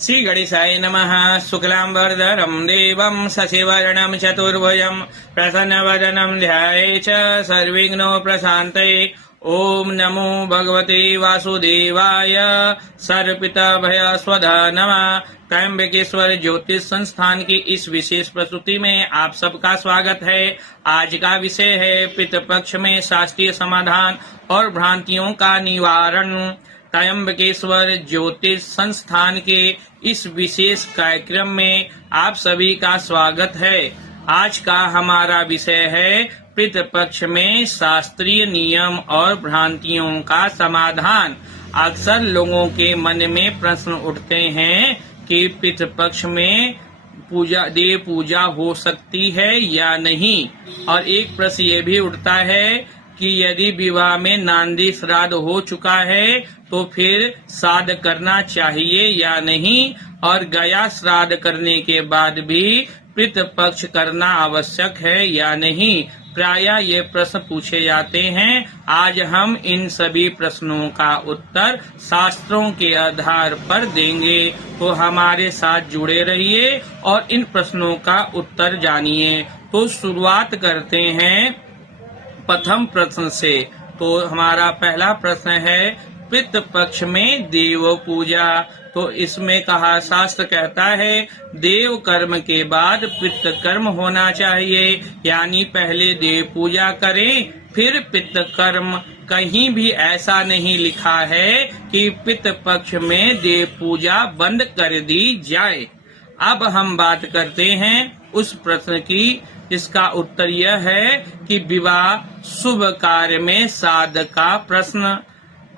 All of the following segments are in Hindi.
श्री गणेशाय नमः। शुक्लांबरधरं देवं शशिवर्णं चतुर्भुजं प्रसन्नवदनं ध्यायेत् सर्वविघ्नोपशान्तये। ओम नमो भगवते वासुदेवाय। सर्वपिताभयस्वधा नमः। त्र्यंबकेश्वर ज्योतिष संस्थान की इस विशेष प्रस्तुति में आप सबका स्वागत है। आज का विषय है पितृपक्ष में शास्त्रीय समाधान और भ्रांतियों का निवारण। त्र्यंबकेश्वर ज्योतिष संस्थान के इस विशेष कार्यक्रम में आप सभी का स्वागत है। आज का हमारा विषय है पितृपक्ष में शास्त्रीय नियम और भ्रांतियों का समाधान। अक्सर लोगों के मन में प्रश्न उठते हैं कि पितृपक्ष में देव पूजा हो सकती है या नहीं, और एक प्रश्न ये भी उठता है कि यदि विवाह में नांदी श्राद्ध हो चुका है तो फिर श्राद्ध करना चाहिए या नहीं, और गया श्राद्ध करने के बाद भी पितृपक्ष करना आवश्यक है या नहीं। प्रायः ये प्रश्न पूछे जाते हैं। आज हम इन सभी प्रश्नों का उत्तर शास्त्रों के आधार पर देंगे, तो हमारे साथ जुड़े रहिए और इन प्रश्नों का उत्तर जानिए। तो शुरुआत करते हैं प्रथम प्रश्न से। तो हमारा पहला प्रश्न है पितृपक्ष में देव पूजा। तो इसमें कहा, शास्त्र कहता है देव कर्म के बाद पितृ कर्म होना चाहिए, यानी पहले देव पूजा करें फिर पितृ कर्म। कहीं भी ऐसा नहीं लिखा है कि पितृपक्ष में देव पूजा बंद कर दी जाए। अब हम बात करते हैं उस प्रश्न की जिसका उत्तर यह है कि विवाह शुभ कार्य में श्राद्ध का प्रश्न।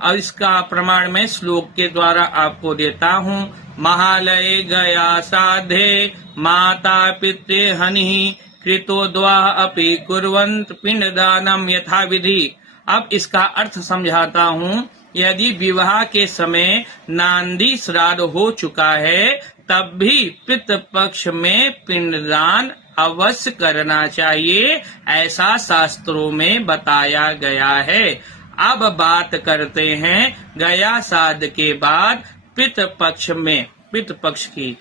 और इसका प्रमाण मैं श्लोक के द्वारा आपको देता हूँ। महालये गया साधे माता पितृ हनि कृतो द्वा अपि कुर्वन्त पिंडदानम यथा विधि। अब इसका अर्थ समझाता हूँ। यदि विवाह के समय नांदी श्राद्ध हो चुका है तब भी पितृपक्ष में पिंडदान अवश्य करना चाहिए, ऐसा शास्त्रों में बताया गया है। अब बात करते हैं गया श्राद्ध के बाद पितृपक्ष की।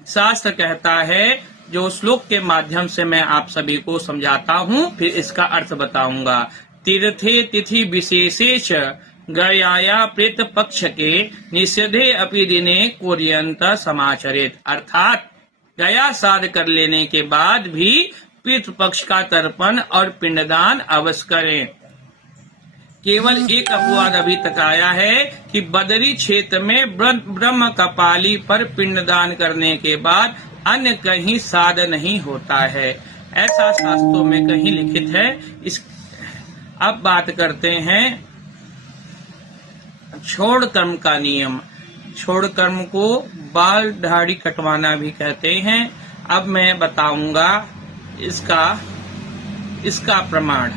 शास्त्र कहता है, जो श्लोक के माध्यम से मैं आप सभी को समझाता हूँ, फिर इसका अर्थ बताऊंगा। तीर्थे तिथि विशेषेच गयाया पितृपक्ष के निषेधे अपि दिने कुर्यन्त समाचरेत। अर्थात गया श्राद्ध कर लेने के बाद भी पितृपक्ष का तर्पण और पिंडदान अवश्य करें। केवल एक अपवाद अभी तक आया है कि बदरी क्षेत्र में ब्रह्म कपाली पर पिंडदान करने के बाद अन्य कहीं श्राद्ध नहीं होता है, ऐसा शास्त्रों में कहीं लिखित है। अब बात करते हैं छोड़ कर्म का नियम। छोड़ कर्म को बाल दाढ़ी कटवाना भी कहते हैं। अब मैं बताऊंगा इसका प्रमाण।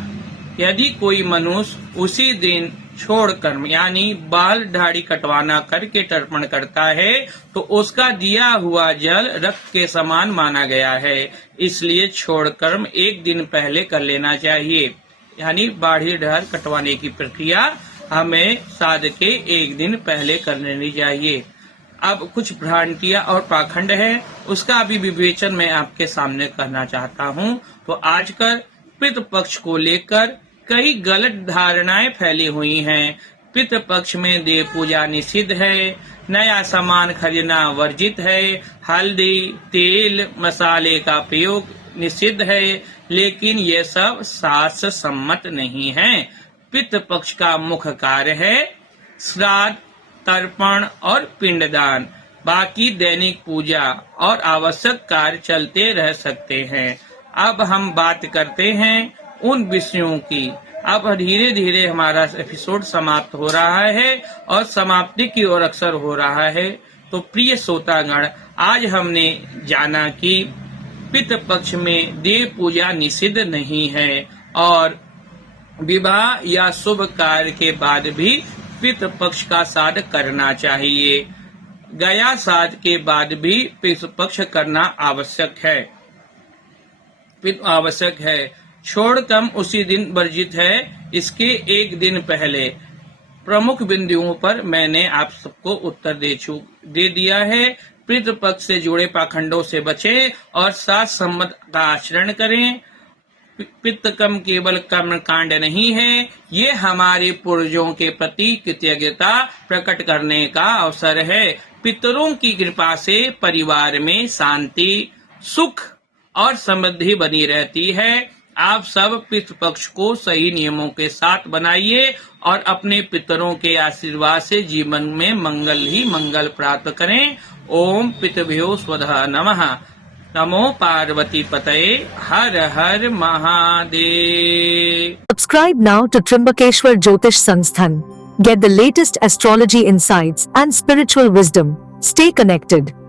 यदि कोई मनुष्य उसी दिन छोड़ कर्म यानी बाल दाढ़ी कटवाना करके तर्पण करता है तो उसका दिया हुआ जल रक्त के समान माना गया है। इसलिए छोड़ कर्म एक दिन पहले कर लेना चाहिए, यानी बाढ़ी दाढ़ कटवाने की प्रक्रिया हमें श्राद्ध के एक दिन पहले कर लेनी चाहिए। अब कुछ भ्रांतियां और पाखंड है, उसका भी विवेचन मैं आपके सामने करना चाहता हूं। तो आजकल पितृपक्ष को लेकर कई गलत धारणाएं फैली हुई हैं। पितृपक्ष में देव पूजा निषिद्ध है, नया सामान खरीदना वर्जित है, हल्दी तेल मसाले का प्रयोग निषिद्ध है, लेकिन ये सब शास्त्र सम्मत नहीं है। पितृपक्ष का मुख्य कार्य है श्राद्ध, तर्पण और पिंडदान। बाकी दैनिक पूजा और आवश्यक कार्य चलते रह सकते हैं। अब हम बात करते हैं उन विषयों की। अब धीरे धीरे हमारा एपिसोड समाप्त हो रहा है और समाप्ति की ओर अक्सर हो रहा है। तो प्रिय श्रोतागण, आज हमने जाना कि पितृपक्ष में देव पूजा निषिद्ध नहीं है और विवाह या शुभ कार्य के बाद भी पितृपक्ष का श्राद्ध करना चाहिए। गया श्राद्ध के बाद भी पितृपक्ष करना आवश्यक है। छोड़ कर्म उसी दिन वर्जित है। इसके एक दिन पहले प्रमुख बिंदुओं पर मैंने आप सबको उत्तर दे दिया है। पितृपक्ष से जुड़े पाखंडों से बचें और सात संवत का आचरण करें। पितृकर्म केवल कर्म कांड नहीं है, ये हमारे पूर्वजों के प्रति कृतज्ञता प्रकट करने का अवसर है। पितरों की कृपा से परिवार में शांति, सुख और समृद्धि बनी रहती है। आप सब पितृपक्ष को सही नियमों के साथ बनाइए और अपने पितरों के आशीर्वाद से जीवन में मंगल ही मंगल प्राप्त करें। ओम पितृभ्यो स्वधा नमः। नमो पार्वती पतये। हर हर Mahadev. Subscribe now to Trimbakeshwar Jyotish Sansthan. Get the latest astrology insights and spiritual wisdom. Stay connected.